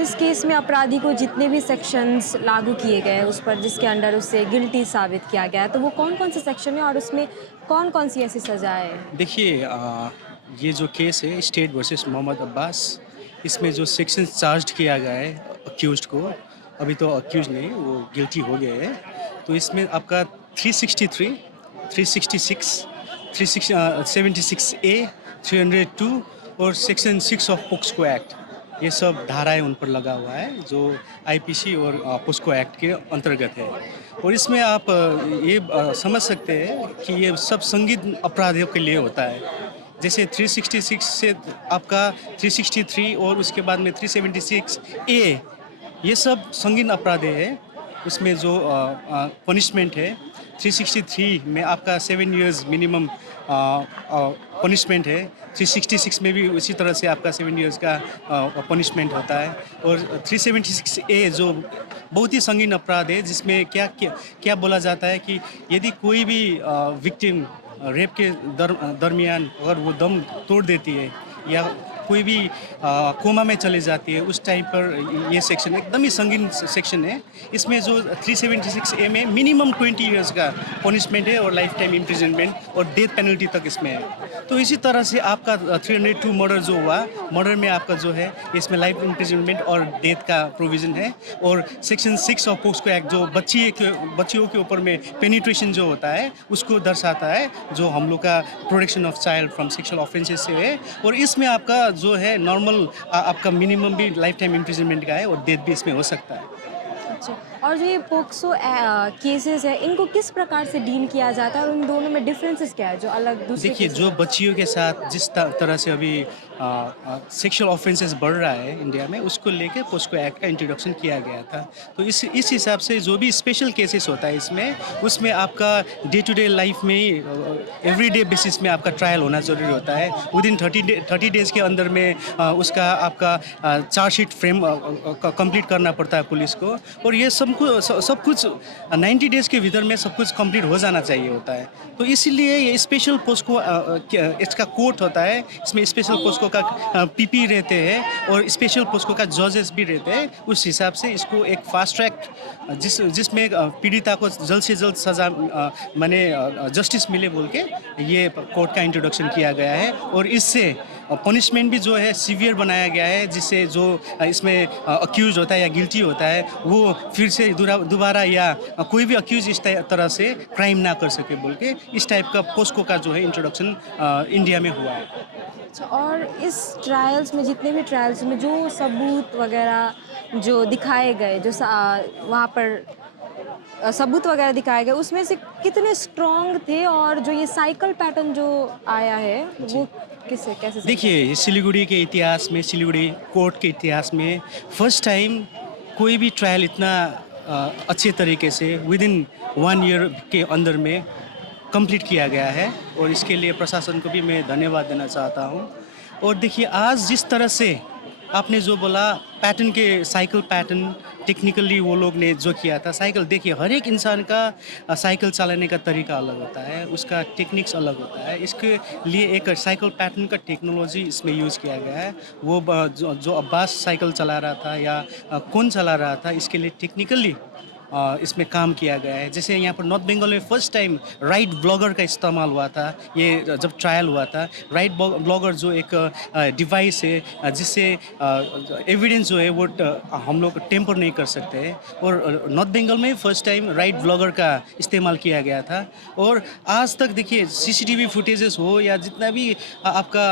इस केस में अपराधी को जितने भी सेक्शंस लागू किए गए हैं उस पर जिसके अंडर उसे गिल्टी साबित किया गया है, तो वो कौन-कौन से सेक्शन है और उसमें कौन-कौन सी ऐसी सज़ाएँ हैं? देखिए ये जो केस है स्टेट वर्सेस मोहम्मद अब्बास, इसमें जो सेक्शन चार्ज किया गया है अक्यूज्ड को, अभी तो अक्यूज नहीं, वो गिल्टी हो गए हैं। तो इसमें आपका 363, 366, 376 ए, 302 और सेक्शन 6 ऑफ पोक्सको एक्ट, ये सब धाराएं उन पर लगा हुआ है जो आईपीसी और पोस्को एक्ट के अंतर्गत है। और इसमें आप ये समझ सकते हैं कि ये सब संगीन अपराधियों के लिए होता है। जैसे 366 से आपका 363 और उसके बाद में 376 ए, ये सब संगीन अपराध है। उसमें जो पनिशमेंट है 363 में आपका 7 इयर्स मिनिमम पनिशमेंट है। 366 में भी उसी तरह से आपका 7 इयर्स का पनिशमेंट होता है। और 376 ए जो बहुत ही संगीन अपराध है, जिसमें क्या क्या क्या बोला जाता है कि यदि कोई भी विक्टिम रेप के दरमियान अगर वो दम तोड़ देती है या कोई भी कोमा में चले जाती है, उस टाइम पर ये सेक्शन एकदम ही संगीन सेक्शन है। इसमें जो 376 ए में मिनिमम 20 इयर्स का पनिशमेंट है और लाइफ टाइम इम्प्रिजनमेंट और डेथ पेनल्टी तक इसमें है। तो इसी तरह से आपका 302 मर्डर जो हुआ, मर्डर में आपका जो है इसमें लाइफ इम्प्रिजनमेंट और डेथ का प्रोविज़न है। और सेक्शन 6 ऑफ पोक्सो एक्ट जो बच्चियों के ऊपर में पेनिट्रेशन जो होता है उसको दर्शाता है, जो हम लोग का protection of child from sexual offences से है। और इसमें आपका जो है नॉर्मल आपका मिनिमम भी लाइफ टाइम इम्प्रिजनमेंट का है और डेथ भी इसमें हो सकता है। अच्छा, और जो ये पोक्सो केसेस है, इनको किस प्रकार से डील किया जाता है और उन दोनों में डिफरेंसेस क्या है जो अलग दूसरे देखिए, केसेस जो से? बच्चियों के साथ जिस तरह से अभी सेक्सुअल ऑफेंसेस बढ़ रहा है इंडिया में, उसको लेके पोस्को एक्ट का इंट्रोडक्शन किया गया था। तो इस हिसाब से जो भी स्पेशल केसेस होता है इसमें, उसमें आपका डे टू डे लाइफ में ही एवरीडे बेसिस में आपका ट्रायल होना ज़रूरी होता है। विदिन 30 डेज़ के अंदर में उसका आपका चार्जशीट फ्रेम कंप्लीट करना पड़ता है पुलिस को। और ये सब कुछ 90 डेज़ के भीतर में सब कुछ कंप्लीट हो जाना चाहिए होता है। तो इसीलिए ये स्पेशल पोस्को इसका कोर्ट होता है, इसमें स्पेशल पोस्को का पीपी रहते हैं और स्पेशल पोस्को का जजेस भी रहते हैं। उस हिसाब से इसको एक फास्ट ट्रैक जिसमें पीड़िता को जल्द से जल्द सज़ा माने जस्टिस मिले बोल के ये कोर्ट का इंट्रोडक्शन किया गया है। और इससे पनिशमेंट भी जो है सीवियर बनाया गया है, जिससे जो इसमें अक्यूज होता है या गिल्टी होता है वो फिर से दोबारा या कोई भी अक्यूज इस तरह से क्राइम ना कर सके बोल के इस टाइप का पोस्को का जो है इंट्रोडक्शन इंडिया में हुआ है। अच्छा, और इस ट्रायल्स में जितने भी ट्रायल्स में जो सबूत वगैरह जो दिखाए गए, जो वहाँ पर सबूत वगैरह दिखाए गए, उसमें से कितने स्ट्रॉन्ग थे और जो ये साइकिल पैटर्न जो आया है वो किससे कैसे समझा? देखिए, सिलीगुड़ी के इतिहास में, सिलीगुड़ी कोर्ट के इतिहास में फर्स्ट टाइम कोई भी ट्रायल इतना अच्छे तरीके से विदिन 1 ईयर के अंदर में कंप्लीट किया गया है। और इसके लिए प्रशासन को भी मैं धन्यवाद देना चाहता हूँ। और देखिए, आज जिस तरह से आपने जो बोला पैटर्न के साइकिल पैटर्न टेक्निकली वो लोग ने जो किया था साइकिल, देखिए हर एक इंसान का साइकिल चलाने का तरीका अलग होता है, उसका टेक्निक्स अलग होता है। इसके लिए एक साइकिल पैटर्न का टेक्नोलॉजी इसमें यूज़ किया गया है। वो जो अब्बास साइकिल चला रहा था या कौन चला रहा था, इसके लिए टेक्निकली इसमें काम किया गया है। जैसे यहाँ पर नॉर्थ बंगाल में फर्स्ट टाइम राइड ब्लॉगर का इस्तेमाल हुआ था। ये जब ट्रायल हुआ था, राइड ब्लॉगर जो एक डिवाइस है जिससे एविडेंस जो है वो हम लोग टेम्पर नहीं कर सकते हैं। और नॉर्थ बंगाल में फर्स्ट टाइम राइड ब्लॉगर का इस्तेमाल किया गया था। और आज तक देखिए सीसीटीवी फुटेजेस हो या जितना भी आपका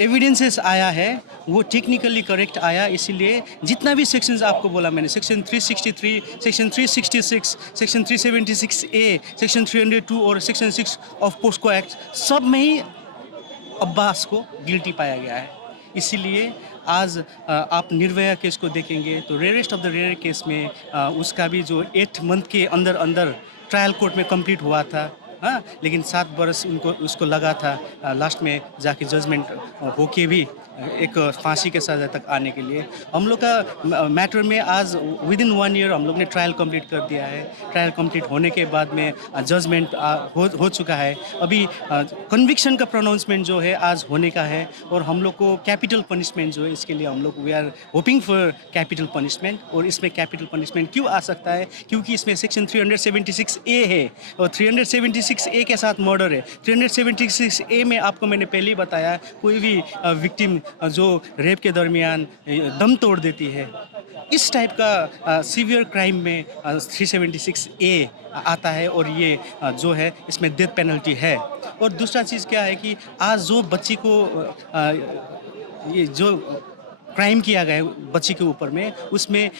एविडेंसेस आया है वो टेक्निकली करेक्ट आया। इसीलिए जितना भी सेक्शंस आपको बोला मैंने, सेक्शन 363, सेक्शन 366, सेक्शन 376 ए, सेक्शन 302 और सेक्शन 6 ऑफ पोस्को एक्ट, सब में ही अब्बास को गिल्टी पाया गया है। इसीलिए आज आप निर्भया केस को देखेंगे तो rarest of the rare case में उसका भी जो 8 मंथ के अंदर अंदर ट्रायल कोर्ट में कंप्लीट हुआ था। हाँ, लेकिन 7 बरस उसको लगा था लास्ट में जाके जजमेंट होके भी एक फांसी के सज़ा तक आने के लिए। हम लोग का मैटर में आज विदिन 1 ईयर हम लोग ने ट्रायल कंप्लीट कर दिया है। ट्रायल कंप्लीट होने के बाद में जजमेंट हो चुका है। अभी कन्विक्शन का प्रोनाउंसमेंट जो है आज होने का है, और हम लोग को कैपिटल पनिशमेंट जो है इसके लिए हम लोग we are hoping for capital punishment. और इसमें कैपिटल पनिशमेंट क्यों आ सकता है? क्योंकि इसमें सेक्शन 376 ए है, और 376 ए के साथ मर्डर है। 376 ए में आपको मैंने पहले ही बताया, कोई भी विक्टिम जो रेप के दरमियान दम तोड़ देती है, इस टाइप का सीवियर क्राइम में 376 ए आता है, और ये जो है इसमें डेथ पेनल्टी है। और दूसरा चीज़ क्या है कि आज जो बच्ची को ये जो क्राइम किया गया है बच्ची के ऊपर में, उसमें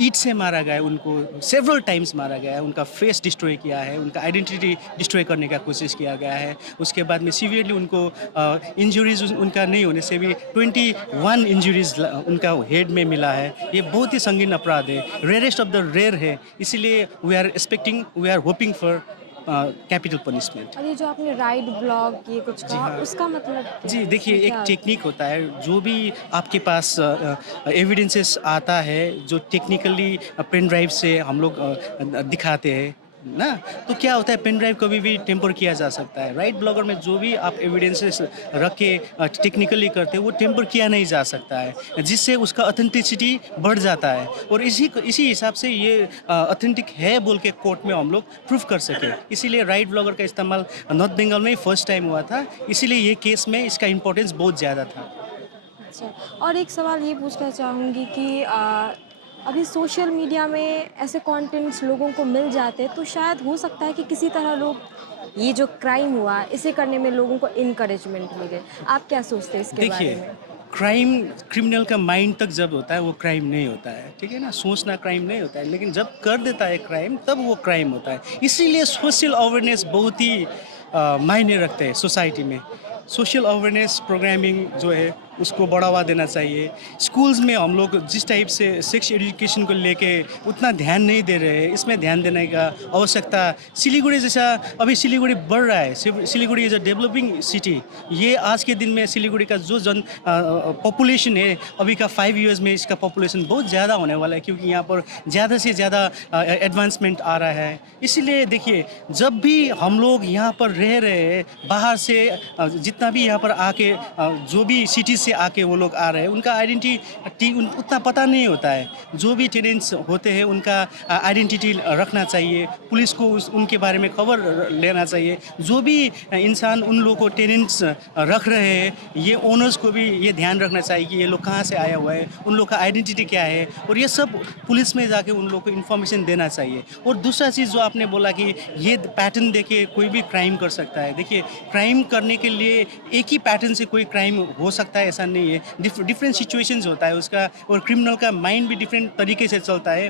ईंट से मारा गया है, उनको सेवरल टाइम्स मारा गया है, उनका फेस डिस्ट्रॉय किया है, उनका आइडेंटिटी डिस्ट्रॉय करने का कोशिश किया गया है। उसके बाद में सीवियरली उनको इंजरीज उनका नहीं होने से भी 21 इंजरीज उनका हेड में मिला है। ये बहुत ही संगीन अपराध है, रेयरेस्ट ऑफ द रेयर है। इसीलिए we are hoping for capital punishment. और ये जो आपने राइड ब्लॉग ये कुछ कहा, हाँ। उसका मतलब क्या जी है? देखिए, इसमें एक क्या टेक्निक होता है, जो भी आपके पास एविडेंसेस आता है, जो टेक्निकली पेन ड्राइव से हम लोग दिखाते हैं ना, तो क्या होता है, पेन ड्राइव कभी भी टेम्पर किया जा सकता है। राइट ब्लॉगर में जो भी आप एविडेंसेस रख के टेक्निकली करते हैं, वो टेम्पर किया नहीं जा सकता है, जिससे उसका ऑथेंटिसिटी बढ़ जाता है। और इसी हिसाब से ये ऑथेंटिक है बोल के कोर्ट में हम लोग प्रूफ कर सके। इसीलिए राइट ब्लॉगर का इस्तेमाल नॉर्थ बंगाल में ही फर्स्ट टाइम हुआ था, इसीलिए ये केस में इसका इम्पोर्टेंस बहुत ज़्यादा था। अच्छा, और एक सवाल ये पूछना चाहूँगी कि अभी सोशल मीडिया में ऐसे कंटेंट्स लोगों को मिल जाते हैं, तो शायद हो सकता है कि किसी तरह लोग ये जो क्राइम हुआ इसे करने में लोगों को इनकरेजमेंट मिले। आप क्या सोचते हैं इसके बारे देखिए, में? क्राइम क्रिमिनल का माइंड तक जब होता है वो क्राइम नहीं होता है, ठीक है ना। सोचना क्राइम नहीं होता है, लेकिन जब कर देता है क्राइम तब वो क्राइम होता है। इसीलिए सोशल अवेयरनेस बहुत ही मायने रखते हैं सोसाइटी में। सोशल अवेयरनेस प्रोग्रामिंग जो है उसको बढ़ावा देना चाहिए। स्कूल्स में हम लोग जिस टाइप से सेक्स एजुकेशन को लेके उतना ध्यान नहीं दे रहे हैं, इसमें ध्यान देने का आवश्यकता। सिलीगुड़ी जैसा, अभी सिलीगुड़ी बढ़ रहा है, Siliguri is a developing city. ये आज के दिन में सिलीगुड़ी का जो पॉपुलेशन है, अभी का 5 इयर्स में इसका पॉपुलेशन बहुत ज़्यादा होने वाला है, क्योंकि यहाँ पर ज़्यादा से ज़्यादा एडवांसमेंट आ रहा है। इसीलिए देखिए, जब भी हम लोग यहाँ पर रह रहे हैं, बाहर से जितना भी यहाँ पर आके जो भी सिटी से आके वो लोग आ रहे हैं, उनका आइडेंटिटी उतना पता नहीं होता है। जो भी टेनेंट्स होते हैं उनका आइडेंटिटी रखना चाहिए, पुलिस को उनके बारे में खबर लेना चाहिए। जो भी इंसान उन लोगों को टेनेंट्स रख रहे हैं, ये ओनर्स को भी ये ध्यान रखना चाहिए कि ये लोग कहाँ से आया हुआ है, उन लोग का आइडेंटिटी क्या है, और ये सब पुलिस में जाके उन लोग को इन्फॉर्मेशन देना चाहिए। और दूसरा चीज़ जो आपने बोला कि ये पैटर्न देके कोई भी क्राइम कर सकता है, देखिए, क्राइम करने के लिए एक ही पैटर्न से कोई क्राइम हो सकता है ऐसा नहीं है। डिफरेंट सिचुएशंस होता है उसका, और क्रिमिनल का माइंड भी डिफरेंट तरीके से चलता है।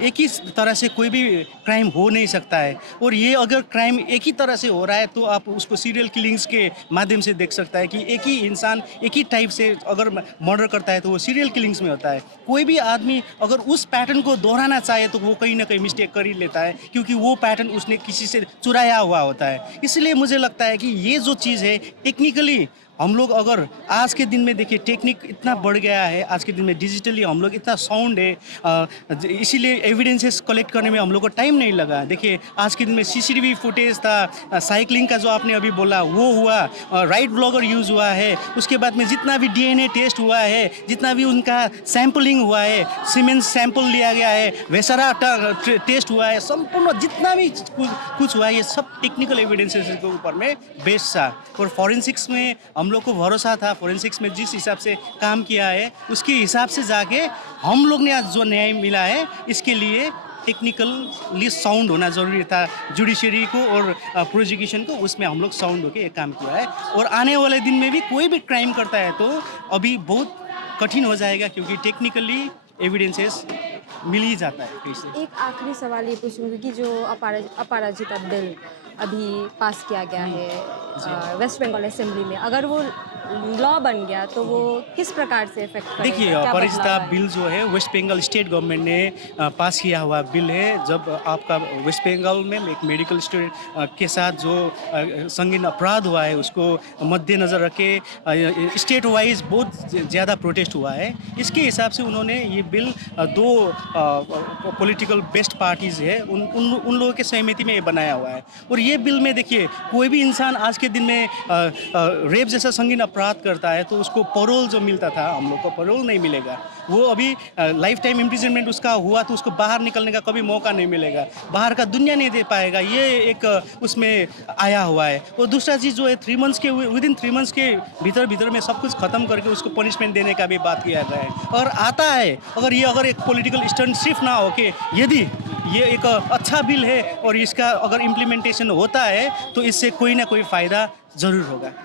एक ही तरह से कोई भी क्राइम हो नहीं सकता है। और ये अगर क्राइम एक ही तरह से हो रहा है तो आप उसको सीरियल किलिंग्स के माध्यम से देख सकता है कि एक ही इंसान एक ही टाइप से अगर मर्डर करता है तो वो सीरियल किलिंग्स में होता है। कोई भी आदमी अगर उस पैटर्न को दोहराना चाहे तो वो कहीं ना कहीं मिस्टेक कर ही लेता है, क्योंकि वो पैटर्न उसने किसी से चुराया हुआ होता है। इसलिए मुझे लगता है कि ये जो चीज़ है, टेक्निकली हम लोग अगर आज के दिन में देखिए, टेक्निक इतना बढ़ गया है, आज के दिन में डिजिटली हम लोग इतना साउंड है, इसीलिए एविडेंसेस कलेक्ट करने में हम लोग को टाइम नहीं लगा। देखिए, आज के दिन में सीसीटीवी फुटेज था, साइकिलिंग का जो आपने अभी बोला वो हुआ, राइट ब्लॉगर यूज़ हुआ है, उसके बाद में जितना भी डीएनए टेस्ट हुआ है, जितना भी उनका सैम्पलिंग हुआ है, सीमेंस सैंपल लिया गया है, वेसरा टेस्ट हुआ है, संपूर्ण जितना भी कुछ हुआ है, ये सब टेक्निकल एविडेंसेस के ऊपर में बेस्ड था। और फॉरेंसिक्स में हम लोग को भरोसा था, फॉरेंसिक्स में जिस हिसाब से काम किया है उसके हिसाब से जाके हम लोग ने आज जो न्याय मिला है, इसके लिए टेक्निकली साउंड होना ज़रूरी था। जुडिशरी को और प्रोसिक्यूशन को, उसमें हम लोग साउंड होकर ये काम किया है। और आने वाले दिन में भी कोई भी क्राइम करता है तो अभी बहुत कठिन हो जाएगा, क्योंकि टेक्निकली एविडेंसेस मिल ही जाता है कैसे। एक आखिरी सवाल ये पूछूंगी कि जो अपराजिता बिल अभी पास किया गया है वेस्ट बंगाल असेंबली में, अगर वो लॉ बन गया तो वो किस प्रकार से इफेक्ट करेगा? देखिए क्या परिचिता बदलाव आएगा? बिल जो है वेस्ट बंगाल स्टेट गवर्नमेंट ने पास किया हुआ बिल है। जब आपका वेस्ट बंगाल में एक मेडिकल स्टूडेंट के साथ जो संगीन अपराध हुआ है उसको मद्देनज़र रख के स्टेट वाइज बहुत ज़्यादा प्रोटेस्ट हुआ है। इसके हिसाब से उन्होंने ये बिल दो पॉलिटिकल बेस्ट पार्टीज़ है उन लोगों के सहमति में ये बनाया हुआ है। और ये बिल में देखिए कोई भी इंसान आज के दिन में रेप जैसा संगीन अपराध करता है तो उसको पैरोल जो मिलता था, हम लोग को पैरोल नहीं मिलेगा। वो अभी लाइफ टाइम इम्प्रिजनमेंट उसका हुआ तो उसको बाहर निकलने का कभी मौका नहीं मिलेगा, बाहर का दुनिया नहीं दे पाएगा। ये एक उसमें आया हुआ है। और दूसरा चीज़ जो है 3 मंथ्स के विदिन 3 मंथ्स के भीतर में सब कुछ ख़त्म करके उसको पनिशमेंट देने का भी बात किया गया है। और आता है अगर एक पॉलिटिकल स्टंट सिर्फ ना हो के यदि ये एक अच्छा बिल है और इसका अगर इम्प्लीमेंटेशन होता है तो इससे कोई ना कोई फ़ायदा ज़रूर होगा।